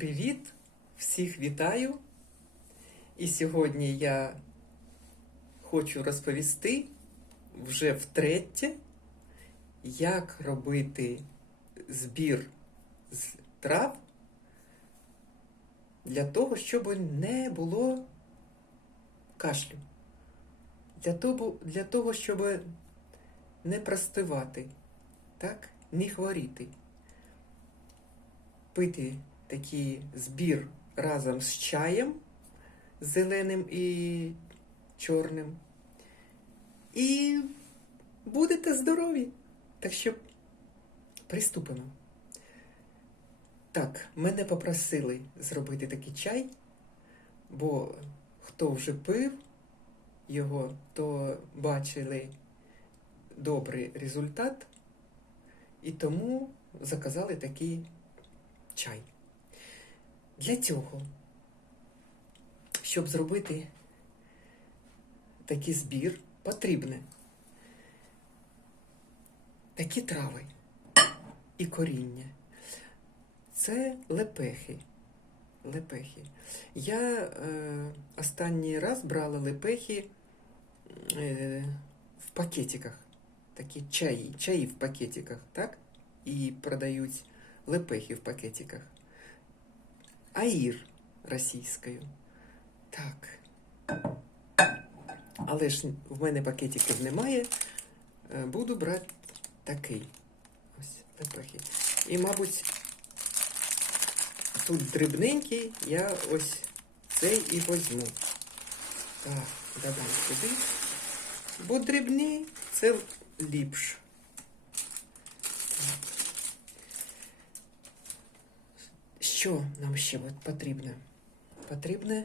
Привіт! Всіх вітаю! І сьогодні я хочу розповісти вже втретє, як робити збір з трав для того, щоб не було кашлю. Для того, щоб не простивати, так? Не хворіти. Пити такий збір разом з чаєм зеленим і чорним. І будете здорові. Так що приступимо. Так, мене попросили зробити такий чай, бо хто вже пив його, то бачили добрий результат, і тому заказали такий чай. Для цього, щоб зробити такий збір, потрібно такі трави і коріння. Це лепехи. Я останній раз брала лепехи в пакетиках. Такі чаї в пакетиках, так? І продають лепехи в пакетиках. Аїр російською. Так. Але ж в мене пакетиків немає. Буду брати такий. Ось лепехи. І, мабуть, тут дрібненький, я ось цей і возьму. Так, додам сюди. Бо дрібні це ліпше. Що нам ще потрібно? Потрібно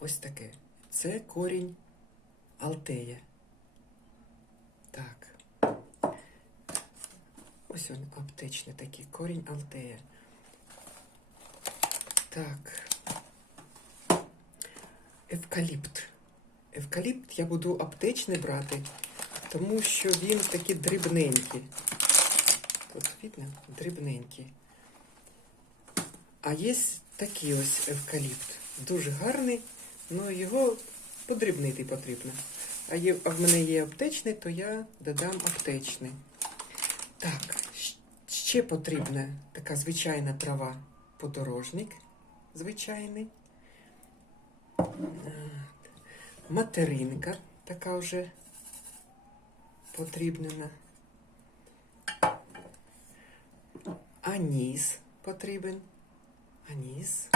ось таке. Це корінь алтея. Так. Ось він аптечний такий корінь алтея. Так. Евкаліпт. Евкаліпт я буду аптечний брати, тому що він такий дрібненький. Тут видно? Дрібненький. А є такий ось евкаліпт. Дуже гарний, але його подрібнити потрібно. А в мене є аптечний, то я додам аптечний. Так, ще потрібна така звичайна трава подорожник. Звичайний. Материнка така вже потрібна. Аніс потрібен. Аніс.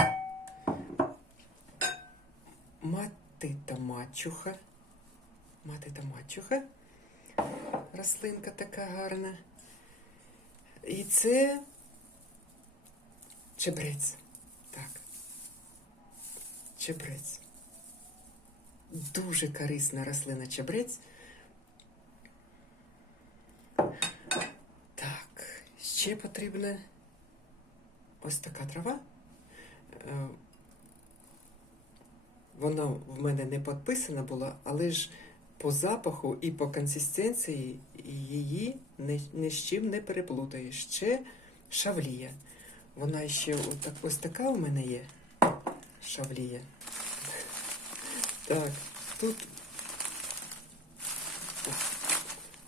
Мати та мачуха. Рослинка така гарна. І це чебрець. Так. Чебрець. Дуже корисна рослина чебрець. Так. Ще потрібна ось така трава. Вона в мене не підписана була, але ж по запаху і по консистенції її ні з чим не переплутаєш. Ще шавлія. Вона ще ось така у мене є. Шавлія. Так, тут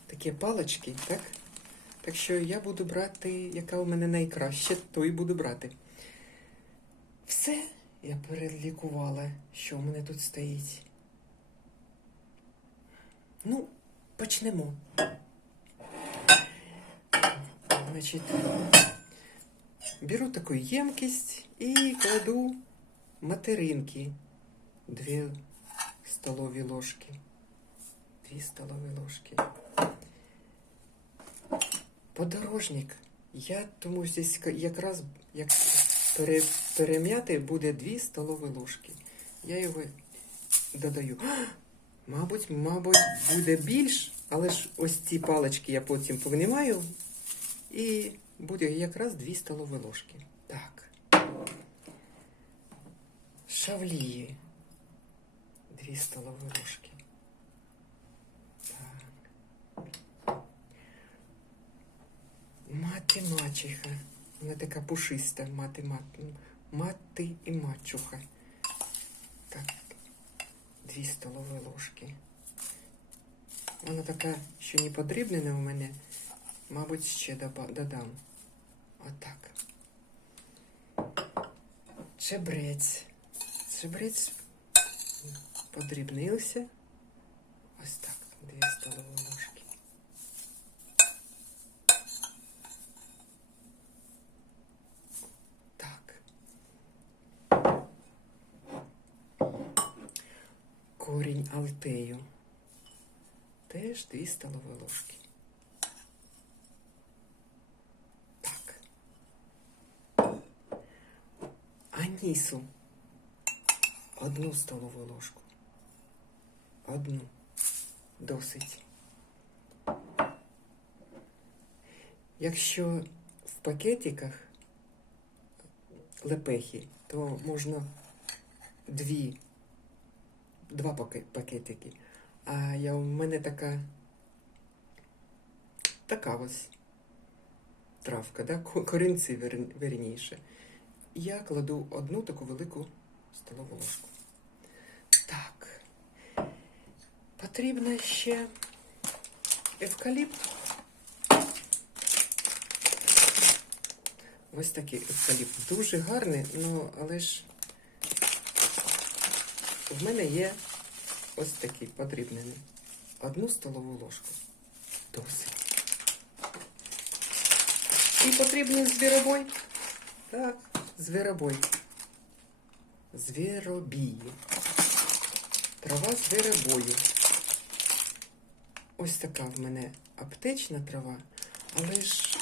такі палички, так? Так що я буду брати, яка у мене найкраща, то і буду брати. Все я перелікувала, що у мене тут стоїть. Ну, почнемо. Значить, беру таку ємкість і кладу материнки. 2 столові ложки. 2 столові ложки. Подорожник. Я тому здесь якраз як перем'яти буде 2 столові ложки. Я його додаю. Мабуть, буде більш, але ж ось ці палички я потім повнімаю, і буде якраз 2 столові ложки. Так. Шавлії. 2 столові ложки. Так. Мати мачеха. Вона така пушиста, мати і мачуха. Так, 2 столові ложки. Вона така, що не подрібнена у мене. Мабуть, ще додам. Отак. Чебрець. Чебрець подрібнився. Ось так, 2 столові ложки. Так. Корінь алтею. Теж 2 столові ложки. Так. Анісу. 1 столову ложку. 1. Досить. Якщо в пакетиках лепехи, то можна 2 пакетики. А у мене така ось травка, да? Корінці, верніше. Я кладу 1 таку велику столову ложку. Так. Потрібно ще евкаліпт. Ось такий евкаліпт. Дуже гарний, але ж в мене є ось такий подрібнений. 1 столову ложку. Досить. І потрібний звіробой. Так, звіробой. Звіробій. Трава звіробою. Ось така в мене аптечна трава, але ж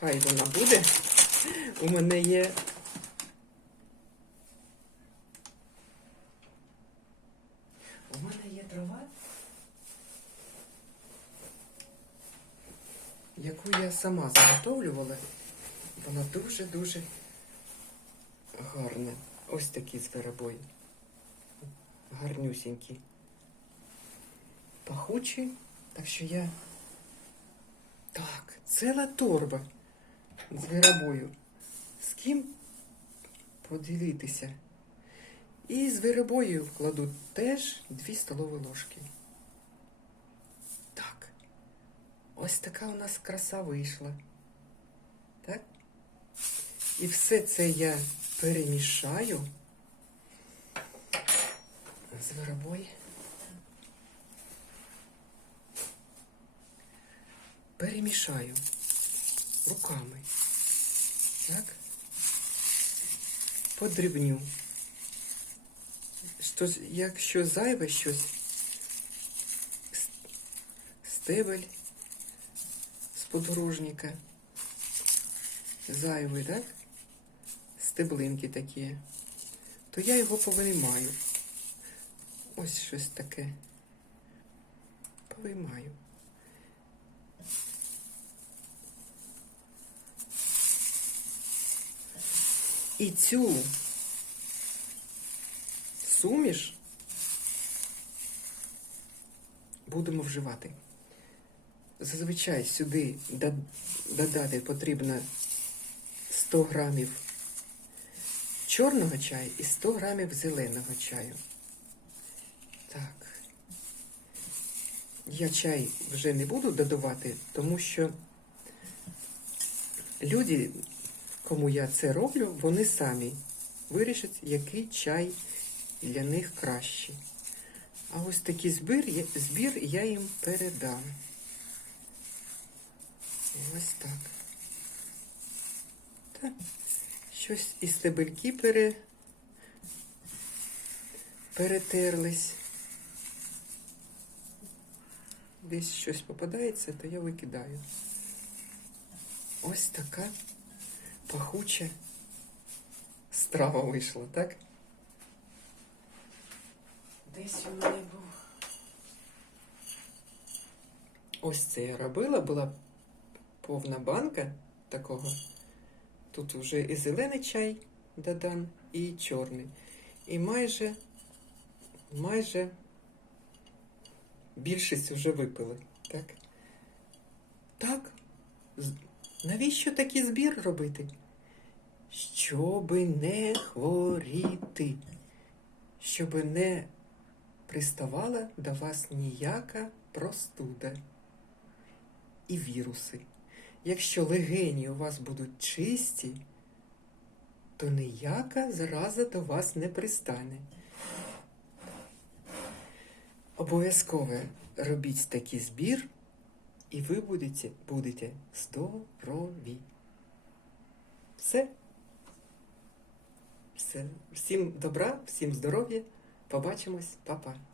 хай вона буде. У мене є трава, яку я сама заготовлювала. Вона дуже-дуже гарна. Ось такі звіробої. Гарнюсінькі. Пахучі. Так що я... Так, ціла торба звіробою. З ким поділитися? І звіробою вкладу теж 2 столові ложки. Так. Ось така у нас краса вийшла. Так? І все це я перемішаю. Звіробой. Перемішаю руками. Так? Подрібню. Якщо зайве щось, стебель з подорожника, зайвий, так? Стеблинки такі, то я його повиймаю. Ось щось таке. Повиймаю. І цю суміш будемо вживати. Зазвичай сюди додати потрібно 100 грамів чорного чаю і 100 грамів зеленого чаю. Так. Я чай вже не буду додавати, тому що люди, кому я це роблю, вони самі вирішать, який чай для них кращий. А ось такий збір я їм передам. Ось так. Так. Щось і стебельки перетерлись. Десь щось попадається, то я викидаю. Ось така пахуча страва вийшла, так? Десь у мене був. Ось це я робила, була повна банка такого. Тут вже і зелений чай додам, і чорний. І майже більшість вже випили, так? Так, Навіщо такий збір робити? Щоби не хворіти, щоби не приставала до вас ніяка простуда і віруси. Якщо легені у вас будуть чисті, то ніяка зараза до вас не пристане. Обов'язково робіть такий збір, і ви будете здорові. Все. Всім добра, всім здоров'я. Побачимось, па-па.